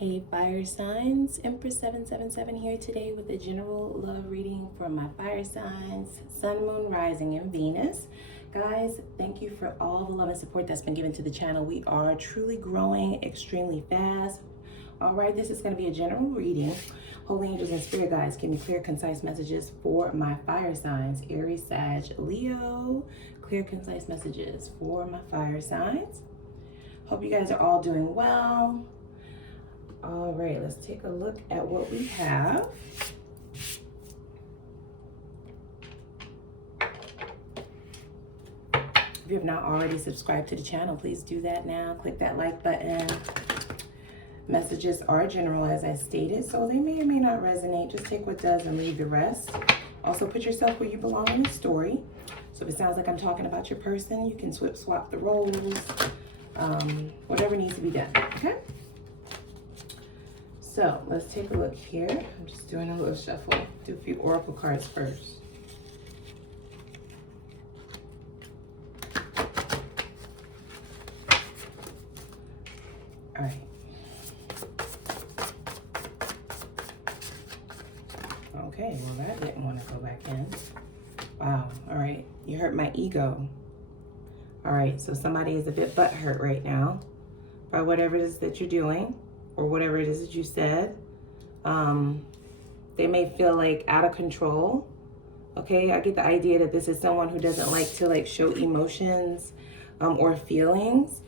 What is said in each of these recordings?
Hey fire signs, Empress 777 here today with a general love reading for my fire signs, Sun, Moon, Rising, and Venus. Guys, thank you for all the love and support that's been given to the channel. We are truly growing extremely fast. All right, this is going to be a general reading. Holy angels and spirit guides, give me clear, concise messages for my fire signs, Aries, Sag, Leo. Clear, concise messages for my fire signs. Hope you guys are all doing well. All right, let's take a look at what we have. If you have not already subscribed to the channel, please do that now. Click that like button. Messages are general, as I stated, so they may or may not resonate. Just take what does and leave the rest. Also, put yourself where you belong in the story. So if it sounds like I'm talking about your person, you can swap the roles. Whatever needs to be done, okay? So let's take a look here. I'm just doing a little shuffle. Do a few oracle cards first. All right. Okay, well that didn't want to go back in. Wow, all right. You hurt my ego. All right, so somebody is a bit butthurt right now by whatever it is that you're doing or whatever it is that you said. They may feel like out of control. Okay, I get the idea that this is someone who doesn't like to show emotions or feelings,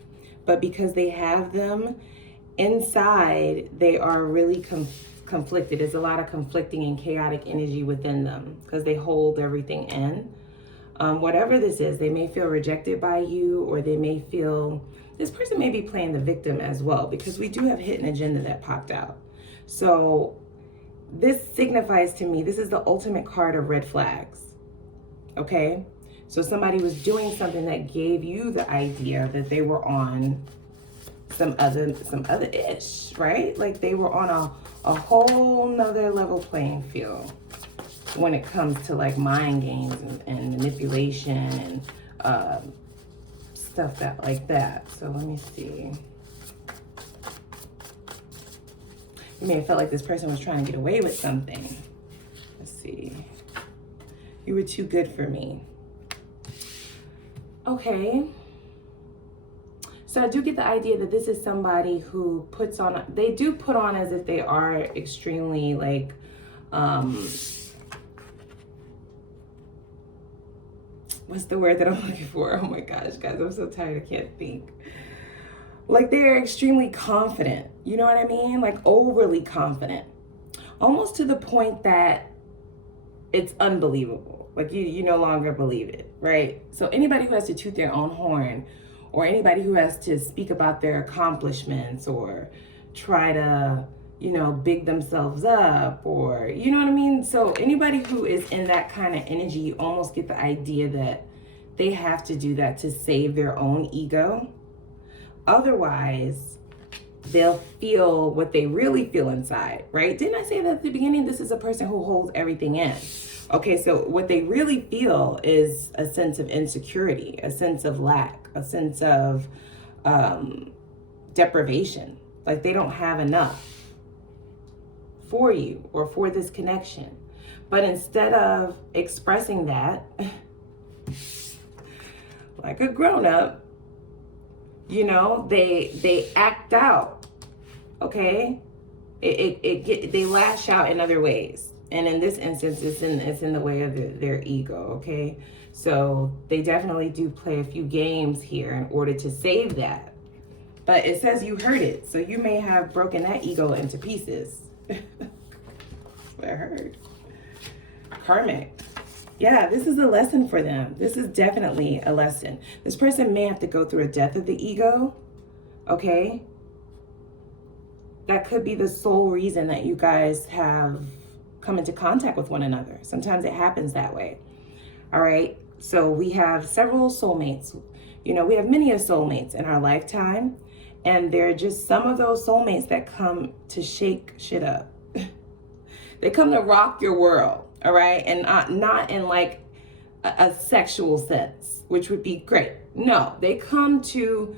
but because they have them inside, they are really conflicted. There's a lot of conflicting and chaotic energy within them because they hold everything in. Whatever this is, they may feel rejected by you, or they may feel, this person may be playing the victim as well, because we do have hidden agenda that popped out. So this signifies to me, this is the ultimate card of red flags. Okay, so somebody was doing something that gave you the idea that they were on some other ish, right? Like they were on a whole nother level playing field when it comes to mind games and manipulation and stuff like that. So let me see. You may have felt like this person was trying to get away with something. Let's see. You were too good for me. Okay. So I do get the idea that this is somebody who puts on, they do put on as if they are extremely what's the word that I'm looking for? Oh my gosh, guys, I'm so tired, I can't think. Like they're extremely confident, you know what I mean? Like overly confident, almost to the point that it's unbelievable. Like you no longer believe it, right? So anybody who has to toot their own horn, or anybody who has to speak about their accomplishments or try to, big themselves up, or, you know what I mean? So anybody who is in that kind of energy, you almost get the idea that they have to do that to save their own ego. Otherwise, they'll feel what they really feel inside, right? Didn't I say that at the beginning? This is a person who holds everything in. Okay, so what they really feel is a sense of insecurity, a sense of lack, a sense of deprivation. Like they don't have enough for you or for this connection. But instead of expressing that like a grown-up, they act out. Okay, they lash out in other ways, and in this instance it's in the way of their ego. Okay, so they definitely do play a few games here in order to save that, but it says you heard it, so you may have broken that ego into pieces. What I heard. Karmic. Yeah, this is a lesson for them. This is definitely a lesson. This person may have to go through a death of the ego. Okay, that could be the sole reason that you guys have come into contact with one another. Sometimes it happens that way. All right, so we have several soulmates. We have many of soulmates in our lifetime, and they're just some of those soulmates that come to shake shit up. They come to rock your world, all right? And not in a sexual sense, which would be great. No, they come to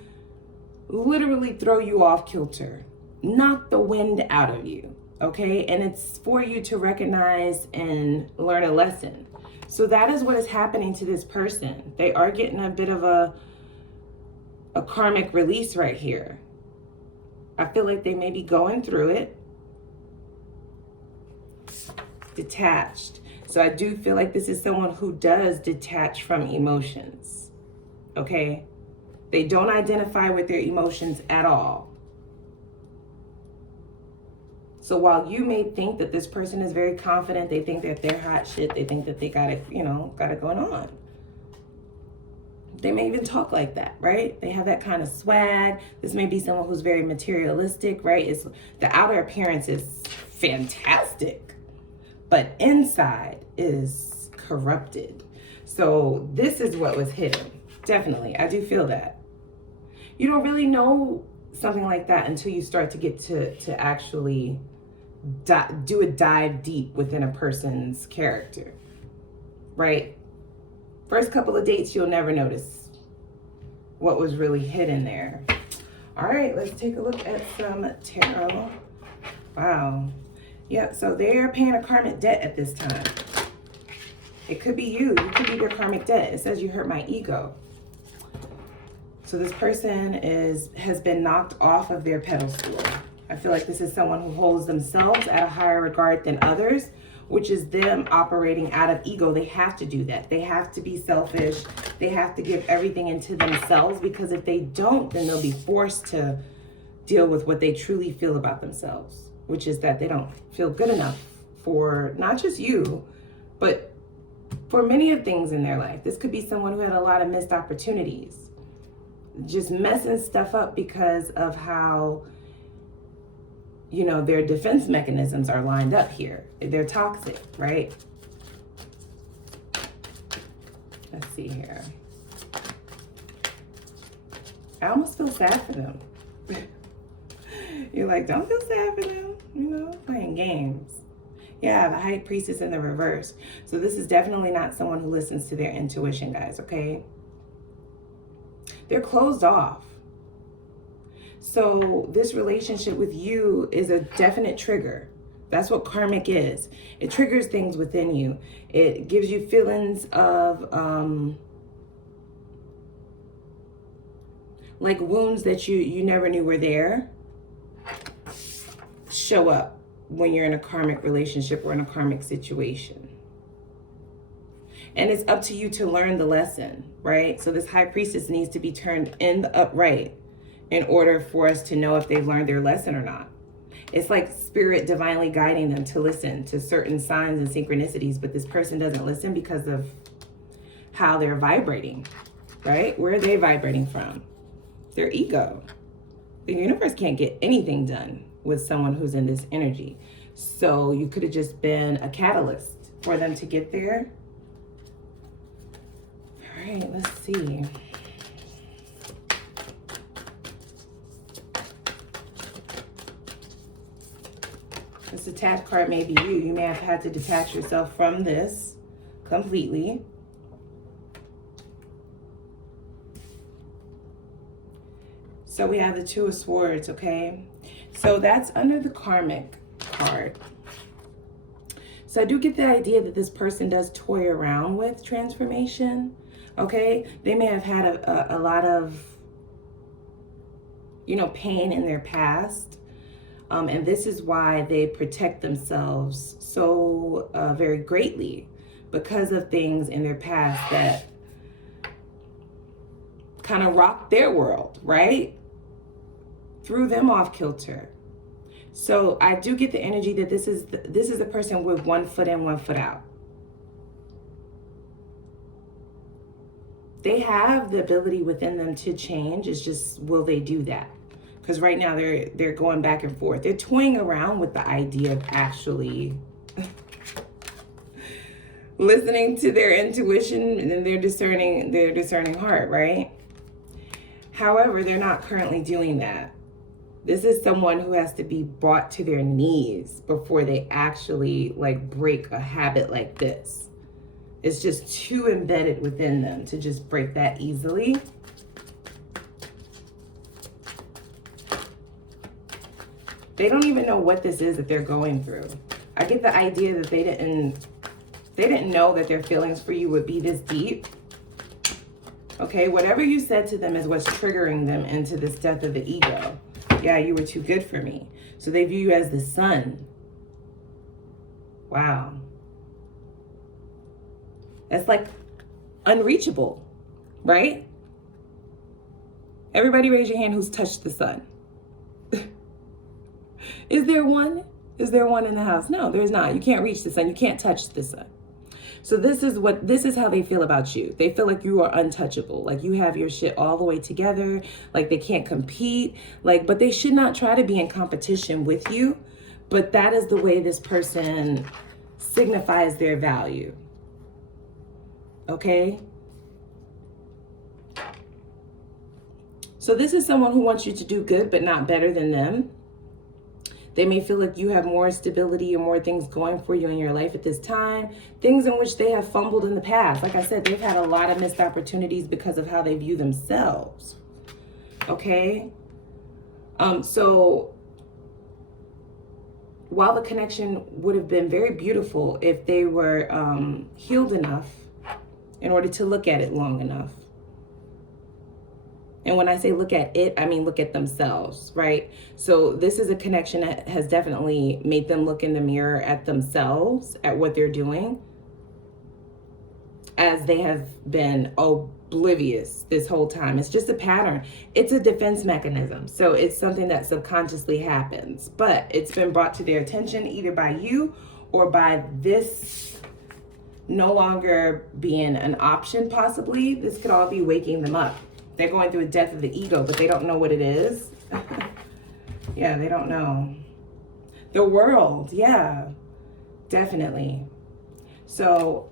literally throw you off kilter. knock the wind out of you, okay? And it's for you to recognize and learn a lesson. So that is what is happening to this person. They are getting a bit of a karmic release right here. I feel like they may be going through it. Detached. So I do feel like this is someone who does detach from emotions, okay? They don't identify with their emotions at all. So while you may think that this person is very confident, they think that they're hot shit, they think that they got it, got it going on. They may even talk like that, right? They have that kind of swag. This may be someone who's very materialistic, right? The outer appearance is fantastic, but inside is corrupted. So this is what was hidden. Definitely, I do feel that. You don't really know something like that until you start to get to actually do a dive deep within a person's character, right? First couple of dates, you'll never notice what was really hidden there. All right, let's take a look at some tarot. Wow. Yep, so they're paying a karmic debt at this time. It could be you. You could be their karmic debt. It says you hurt my ego. So this person has been knocked off of their pedestal. I feel like this is someone who holds themselves at a higher regard than others, which is them operating out of ego. They have to do that. They have to be selfish. They have to give everything into themselves, because if they don't, then they'll be forced to deal with what they truly feel about themselves, which is that they don't feel good enough for not just you, but for many of things in their life. This could be someone who had a lot of missed opportunities, just messing stuff up because of how, their defense mechanisms are lined up here. They're toxic, right? Let's see here. I almost feel sad for them. You're like, don't feel sad for them, playing games. Yeah, the High Priestess in the reverse. So this is definitely not someone who listens to their intuition, guys, okay? They're closed off. So this relationship with you is a definite trigger. That's what karmic is. It triggers things within you. It gives you feelings of like wounds that you never knew were there show up when you're in a karmic relationship or in a karmic situation. And it's up to you to learn the lesson, right? So this High Priestess needs to be turned in the upright in order for us to know if they've learned their lesson or not. It's like spirit divinely guiding them to listen to certain signs and synchronicities, but this person doesn't listen because of how they're vibrating, right? Where are they vibrating from? Their ego. The universe can't get anything done with someone who's in this energy. So you could have just been a catalyst for them to get there. All right, let's see. This detached card may be you. You may have had to detach yourself from this completely. So we have the Two of Swords, okay? So that's under the karmic card. So I do get the idea that this person does toy around with transformation, okay? They may have had a lot of, pain in their past. And this is why they protect themselves so very greatly, because of things in their past that kind of rocked their world, right? Threw them off kilter. So I do get the energy that this is a person with one foot in, one foot out. They have the ability within them to change. It's just, will they do that? Because right now they're going back and forth. They're toying around with the idea of actually listening to their intuition and their discerning heart, right? However, they're not currently doing that. This is someone who has to be brought to their knees before they actually break a habit like this. It's just too embedded within them to just break that They don't even know what this is that they're going through. I get the idea that they didn't know that their feelings for you would be this deep. Okay, whatever you said to them is what's triggering them into this death of the ego. Yeah, you were too good for me. So they view you as the sun. Wow. That's like unreachable, right? Everybody raise your hand who's touched the sun. Is there one? Is there one in the house? No, there's not. You can't reach the sun. You can't touch the sun. So this is how they feel about you. They feel like you are untouchable. Like you have your shit all the way together. Like they can't compete. Like, but they should not try to be in competition with you. But that is the way this person signifies their value. Okay? So this is someone who wants you to do good, but not better than them. They may feel like you have more stability or more things going for you in your life at this time. Things in which they have fumbled in the past. Like I said, they've had a lot of missed opportunities because of how they view themselves. Okay? So while the connection would have been very beautiful if they were healed enough in order to look at it long enough. And when I say look at it, I mean look at themselves, right? So this is a connection that has definitely made them look in the mirror at themselves, at what they're doing, as they have been oblivious this whole time. It's just a pattern. It's a defense mechanism. So it's something that subconsciously happens, but it's been brought to their attention either by you or by this no longer being an option, possibly. This could all be waking them up. They're going through a death of the ego, but they don't know what it is. Yeah, they don't know. The world, yeah, definitely. So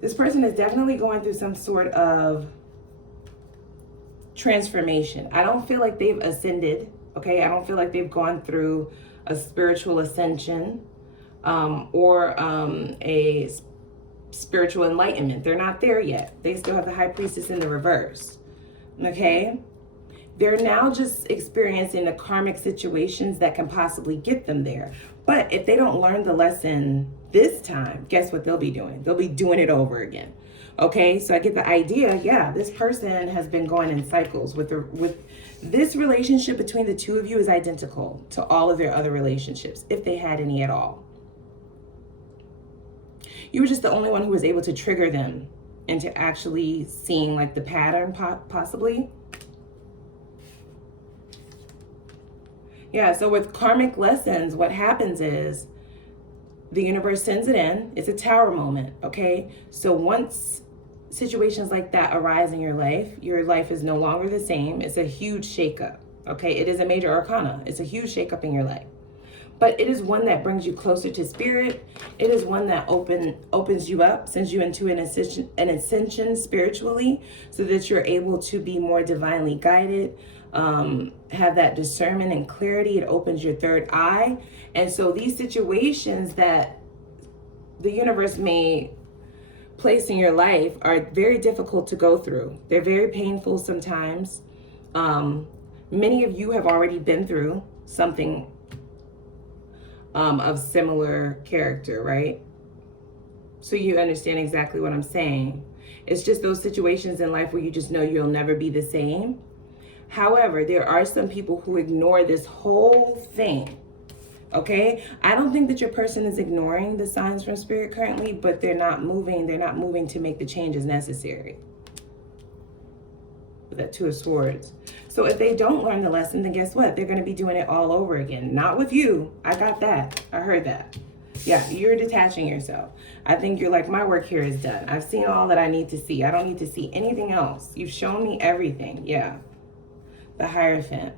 this person is definitely going through some sort of transformation. I don't feel like they've ascended, okay? I don't feel like they've gone through a spiritual ascension or a spiritual enlightenment. They're not there yet. They still have the High Priestess in the reverse. Okay, they're now just experiencing the karmic situations that can possibly get them there. But if they don't learn the lesson this time, guess what they'll be doing? They'll be doing it over again. Okay, so I get the idea. Yeah, this person has been going in cycles with this relationship between the two of you is identical to all of their other relationships, if they had any at all. You were just the only one who was able to trigger them into actually seeing like the pattern possibly. Yeah, so with karmic lessons, what happens is the universe sends it in. It's a tower moment, okay? So once situations like that arise in your life is no longer the same. It's a huge shakeup, okay? It is a major arcana. It's a huge shakeup in your life. But it is one that brings you closer to spirit. It is one that opens you up, sends you into an ascension spiritually, so that you're able to be more divinely guided, have that discernment and clarity. It opens your third eye. And so these situations that the universe may place in your life are very difficult to go through. They're very painful sometimes. Many of you have already been through something of similar character, right? So you understand exactly what I'm saying. It's just those situations in life where you just know you'll never be the same. However, there are some people who ignore this whole thing, okay? I don't think that your person is ignoring the signs from spirit currently, but they're not moving to make the changes necessary. With that Two of Swords. So if they don't learn the lesson, then guess what? They're going to be doing it all over again. Not with you. I got that. I heard that. Yeah, you're detaching yourself. I think you're like, my work here is done. I've seen all that I need to see. I don't need to see anything else. You've shown me everything. Yeah. The Hierophant.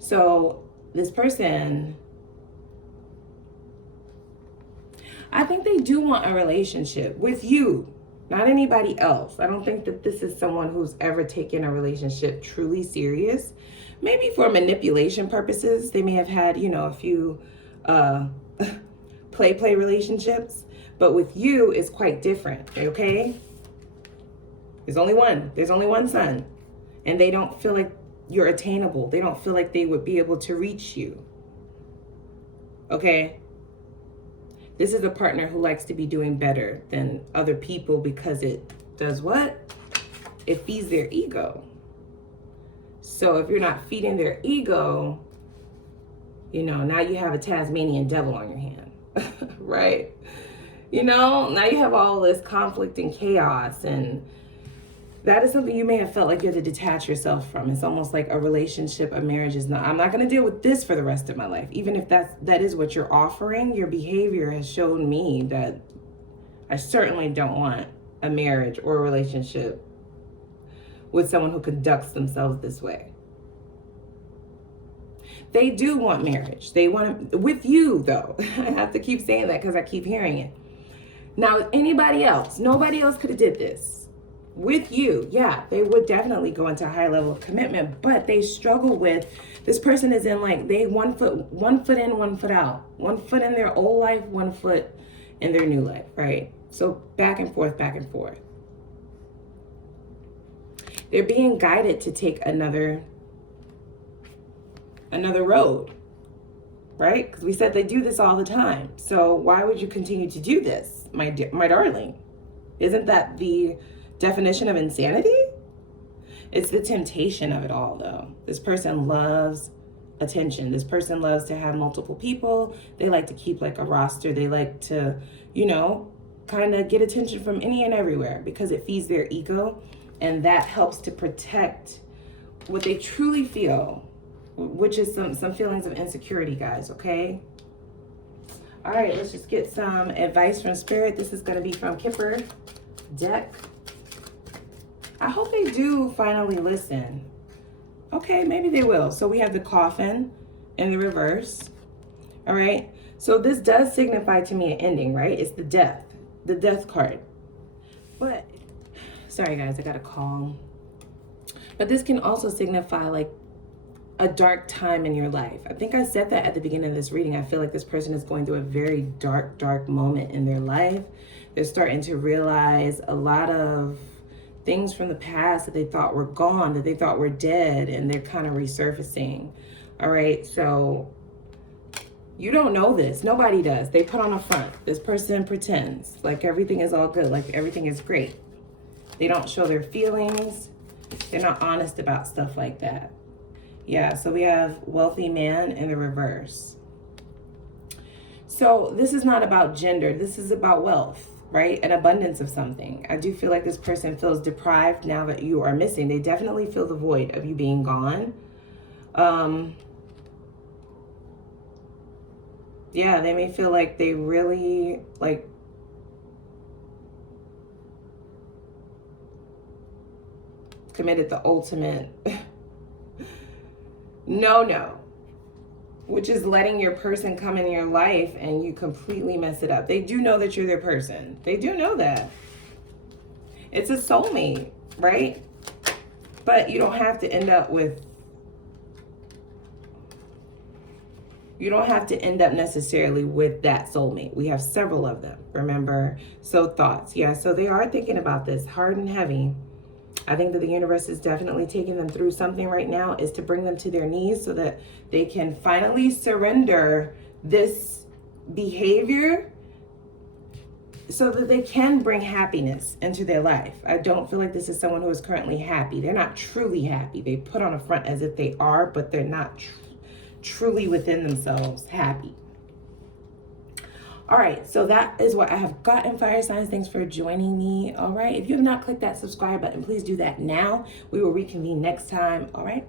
So this person, I think they do want a relationship with you. Not anybody else. I don't think that this is someone who's ever taken a relationship truly serious. Maybe for manipulation purposes. They may have had, you know, a few play relationships. But with you, it's quite different, okay? There's only one. There's only one sun. And they don't feel like you're attainable. They don't feel like they would be able to reach you. Okay? This is a partner who likes to be doing better than other people because it does what? It feeds their ego. So if you're not feeding their ego, you know, now you have a Tasmanian devil on your hand, right? You know, now you have all this conflict and chaos, and that is something you may have felt like you had to detach yourself from. It's almost like a relationship, a marriage is not, I'm not going to deal with this for the rest of my life. Even if that is what you're offering, your behavior has shown me that I certainly don't want a marriage or a relationship with someone who conducts themselves this way. They do want marriage. They want it with you, though. I have to keep saying that because I keep hearing it. Now, anybody else, nobody else could have did this. With you, yeah, they would definitely go into a high level of commitment, but they struggle with, this person is in like, they one foot in, 1 foot out. 1 foot in their old life, 1 foot in their new life, right? So back and forth, back and forth. They're being guided to take another road, right? Because we said they do this all the time. So why would you continue to do this, my darling? Isn't that the definition of insanity? It's the temptation of it all, though. This person loves attention. This person loves to have multiple people. They like to keep like a roster. They like to, you know, kind of get attention from any and everywhere because it feeds their ego. And that helps to protect what they truly feel, which is some feelings of insecurity, guys, okay? All right, let's just get some advice from Spirit. This is going to be from Kipper deck. I hope they do finally listen. Okay, maybe they will. So we have the Coffin in the reverse. All right, so this does signify to me an ending, right? It's the death card. But sorry guys, I got a call. But this can also signify like a dark time in your life. I think I said that at the beginning of this reading. I feel like this person is going through a very dark moment in their life. They're starting to realize a lot of things from the past that they thought were gone, that they thought were dead, and they're kind of resurfacing. All right, so you don't know this. Nobody does. They put on a front. This person pretends like everything is all good, like everything is great. They don't show their feelings. They're not honest about stuff like that. Yeah, so we have wealthy man in the reverse. So this is not about gender. This is about wealth, right? An abundance of something. I do feel like this person feels deprived now that you are missing. They definitely feel the void of you being gone. Yeah, they may feel like they really like committed the ultimate no, which is letting your person come in your life and you completely mess it up. They do know that you're their person. They do know that. It's a soulmate, right? But you don't have to end up with, you don't have to end up necessarily with that soulmate. We have several of them, remember? So thoughts, yeah, so they are thinking about this hard and heavy. I think that the universe is definitely taking them through something right now, is to bring them to their knees so that they can finally surrender this behavior so that they can bring happiness into their life. I don't feel like this is someone who is currently happy. They're not truly happy. They put on a front as if they are, but they're not truly within themselves happy. All right, so that is what I have gotten, fire signs. Thanks for joining me. All right, if you have not clicked that subscribe button, please do that now. We will reconvene next time. All right.